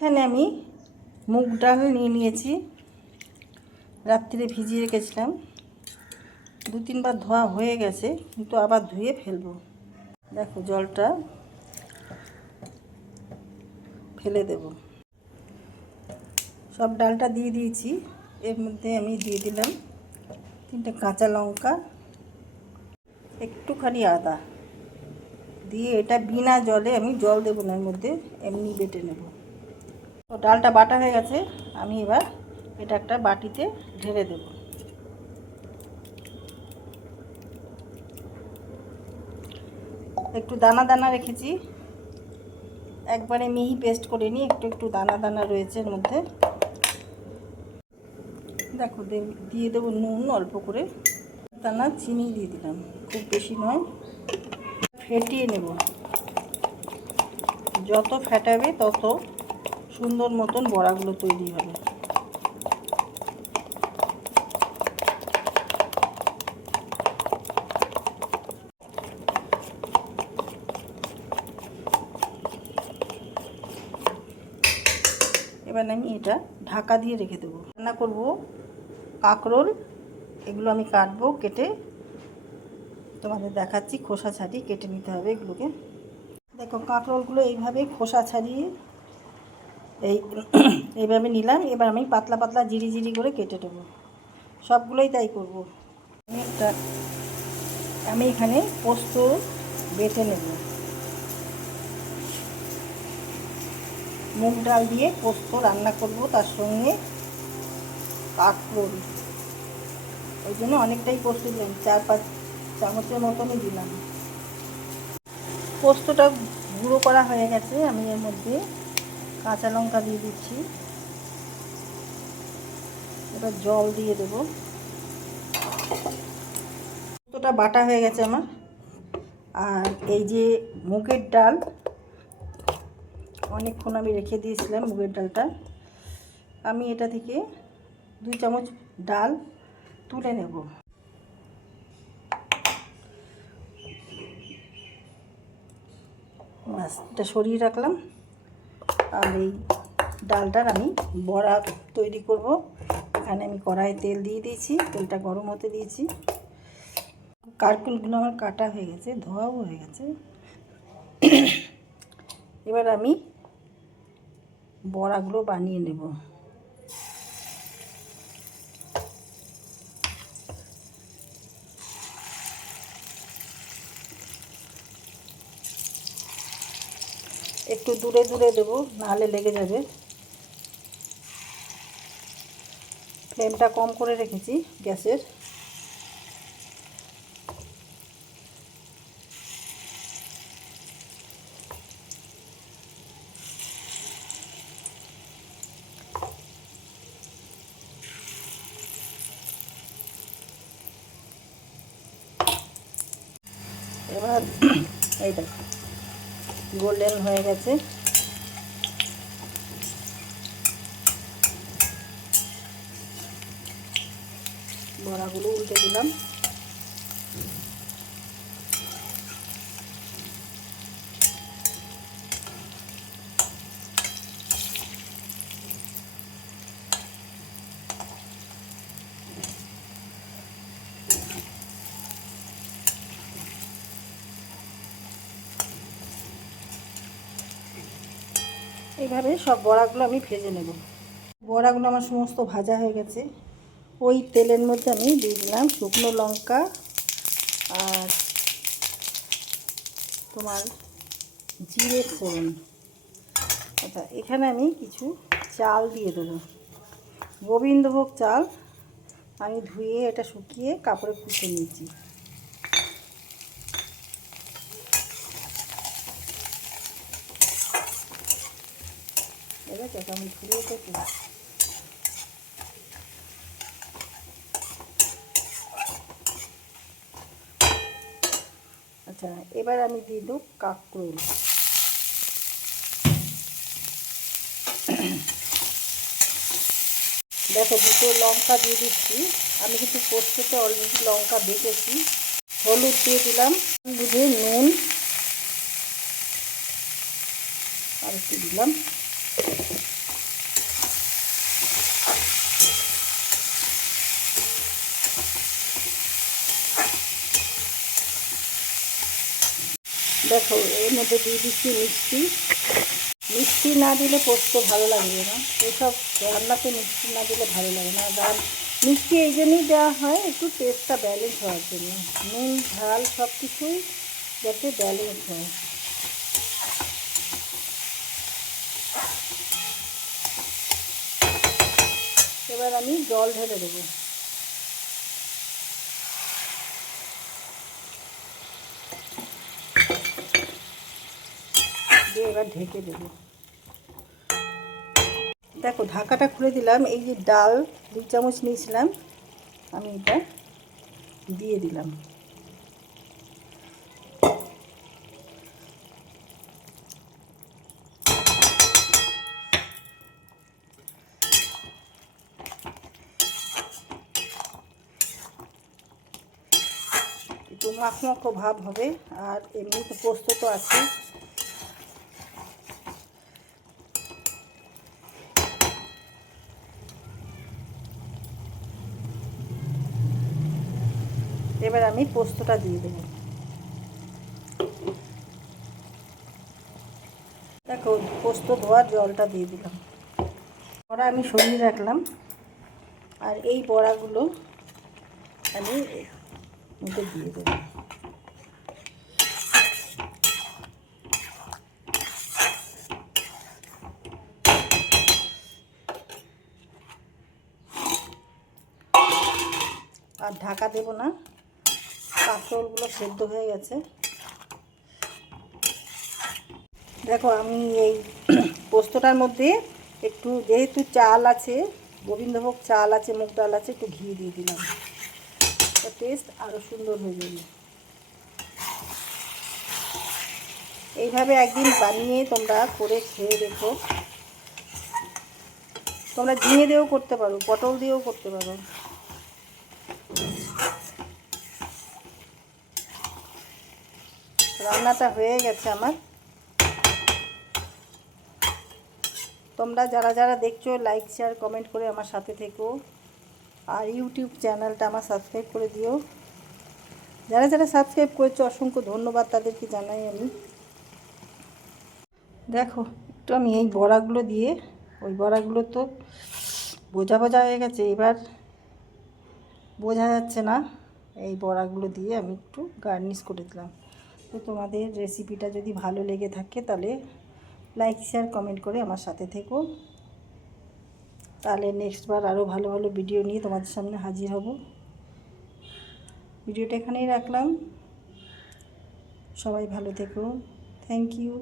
এখানে আমি মুগ ডাল নিয়ে নিয়েছি, রাত্রিরে ভিজিয়ে রেখেছিলাম। 2-3 বার ধোয়া হয়ে গেছে, কিন্তু আবার ধুয়ে ফেলবো। দেখো জলটা ফেলে দেব। সব ডালটা দিয়ে দিয়েছি। এর মধ্যে আমি দিয়ে দিলাম 3টে কাঁচা লঙ্কা, একটুখানি আদা দিয়ে এটা বিনা জলে, আমি জল দেবো না, এর মধ্যে এমনি বেটে নেব। তো ডালটা বাটা হয়ে গেছে, আমি এবার এটা একটা বাটিতে ঢেলে দেব। একটু দানা দানা রেখেছি, একবারে মিহি পেস্ট করে নিই, একটু একটু দানা দানা রয়েছে এর মধ্যে। দেখো দিয়ে দেবো নুন অল্প করে, দানা চিনি দিয়ে দিলাম, খুব বেশি নয়। ফেটিয়ে নেব, যত ফেটাবে তত সুন্দর মতন বড়াগুলো তৈরি হবে। এবার আমি এটা ঢাকা দিয়ে রেখে দেবো। রান্না করব কাঁকরোল, এগুলো আমি কাটবো, কেটে তোমাদের দেখাচ্ছি। খোসা ছাড়িয়ে কেটে নিতে হবে এগুলোকে। দেখো কাঁকরোলগুলো এইভাবে খোসা ছাড়িয়ে এইভাবে নিলাম। এবার আমি পাতলা পাতলা জিরি জিরি করে কেটে দেবো, সবগুলোই তাই করব। আমি এখানে পোস্ত বেটে নেব, মুগ ডাল দিয়ে পোস্ত রান্না করব, তার সঙ্গে কাঁকরোল। ওই জন্য অনেকটাই পোস্ত দিলাম, 4-5 চামচের মতনই দিলাম। পোস্তটা গুঁড়ো করা হয়ে গেছে, আমি এর মধ্যে কাঁচা লঙ্কা দিয়ে দিচ্ছি। এবার জল দিয়ে দেব। পোস্তটা বাটা হয়ে গেছে আমার। আর এই যে মুগের ডাল, অনেকক্ষণ আমি রেখে দিয়েছিলাম মুগের ডালটা, আমি এটা থেকে 2 চামচ ডাল তুলে নেব। ব্যাস, এটা সরিয়ে রাখলাম। আর এই ডালটার আমি বড়া তৈরি করব। এখানে আমি কড়াইয়ে তেল দিয়ে দিয়েছি, তেলটা গরম হতে দিয়েছি। কাঁকরোলগুলো আমার কাটা হয়ে গেছে, ধোয়াও হয়ে গেছে। এবার আমি বড়াগুলো বানিয়ে নেব। একটু দূরে দূরে দেবো, নাহলে লেগে যাবে। ফ্লেমটা কম করে রেখেছি গ্যাসের। এবার এই দেখো গোল্ডেন হয়ে গেছে। বড়াগুলো উল্টে দিলাম। এইভাবে সব বড়াগুলো আমি ভেজে নেব। বড়াগুলো আমার সমস্ত ভাজা হয়ে গেছে। ওই তেলের মধ্যে আমি দিয়ে দিলাম শুকনো লঙ্কা আর তোমার জিরে ফোড়ন। আচ্ছা, এখানে আমি কিছু চাল দিয়ে দেবো, গোবিন্দভোগ চাল। আমি ধুয়ে এটা শুকিয়ে কাপড়ে কুচে নিয়েছি। এবার আমি ধুয়ে দেখি। আচ্ছা, এবার আমি দিয়ে দেবো কাঁকরোল। দেখো 2টো লঙ্কা দিয়ে দিচ্ছি। আমি কিন্তু পোস্ততে অলরেডি লঙ্কা বেটেছি। হলুদ দিয়ে দিলাম, বুঝে নুন আর একটু দিলাম। দেখো এর মধ্যে দিয়ে দিচ্ছি মিষ্টি। মিষ্টি না দিলে পোস্ত ভালো লাগবে না, এইসব রান্নাতে মিষ্টি না দিলে ভালো লাগে না। আর মিষ্টি এই জন্যই দেওয়া হয় একটু টেস্টটা ব্যালেন্স হওয়ার জন্য, নুন ঝাল সব কিছুই যাতে ব্যালেন্স হয়। এবার আমি জল ঢেলে দেবো, দিয়ে এবার ঢেকে দেবো। দেখো ঢাকাটা খুলে দিলাম, এই যে ডাল 2 চামচ নিয়েছিলাম আমি এটা দিয়ে দিলাম। একটু মাখো ভাব হবে, আর এমনি তো পোস্ত তো আছে। এবার আমি পোস্তটা দিয়ে দেবো। দেখো পোস্ত ধোয়ার জলটা দিয়ে দিলাম। বড়া আমি সরিয়ে রাখলাম, আর এই বড়াগুলো আমি মধ্যে দিয়ে দেবো। আর ঢাকা দেবো না, কাঁকরোলগুলো সেদ্ধ হয়ে গেছে। দেখো আমি এই পোস্তটার মধ্যে একটু, যেহেতু চাল আছে, গোবিন্দভোগ চাল আছে, মুগ ডাল আছে, একটু ঘি দিয়ে দিলাম, টেস্ট আরও সুন্দর হয়ে যাবে। এইভাবে একদিন বানিয়ে তোমরা করে খেয়ে দেখো। তোমরা ঝিঙে দিয়েও করতে পারো, পটল দিয়েও করতে পারো। রান্নাটা হয়ে গেছে আমার। তোমরা যারা যারা দেখছো লাইক শেয়ার কমেন্ট করে আমার সাথে থেকো, আর ইউটিউব চ্যানেলটা আমার সাবস্ক্রাইব করে দিও। যারা যারা সাবস্ক্রাইব করেছো অসংখ্য ধন্যবাদ তাদেরকে জানাই আমি। দেখো একটু আমি এই বড়াগুলো দিয়ে, ওই বড়াগুলো তো বোঝা বোঝা হয়ে গেছে, এবার বোঝা যাচ্ছে না, এই বড়াগুলো দিয়ে আমি একটু গার্নিশ করে দিলাম। তো তোমাদের রেসিপিটা যদি ভালো লেগে থাকে তাহলে লাইক শেয়ার কমেন্ট করে আমার সাথে থেকো, তাহলে নেক্সটবার আরও ভালো ভালো ভিডিও নিয়ে তোমাদের সামনে হাজির হব। ভিডিওটা এখানেই রাখলাম, সবাই ভালো থেকো, থ্যাংক ইউ।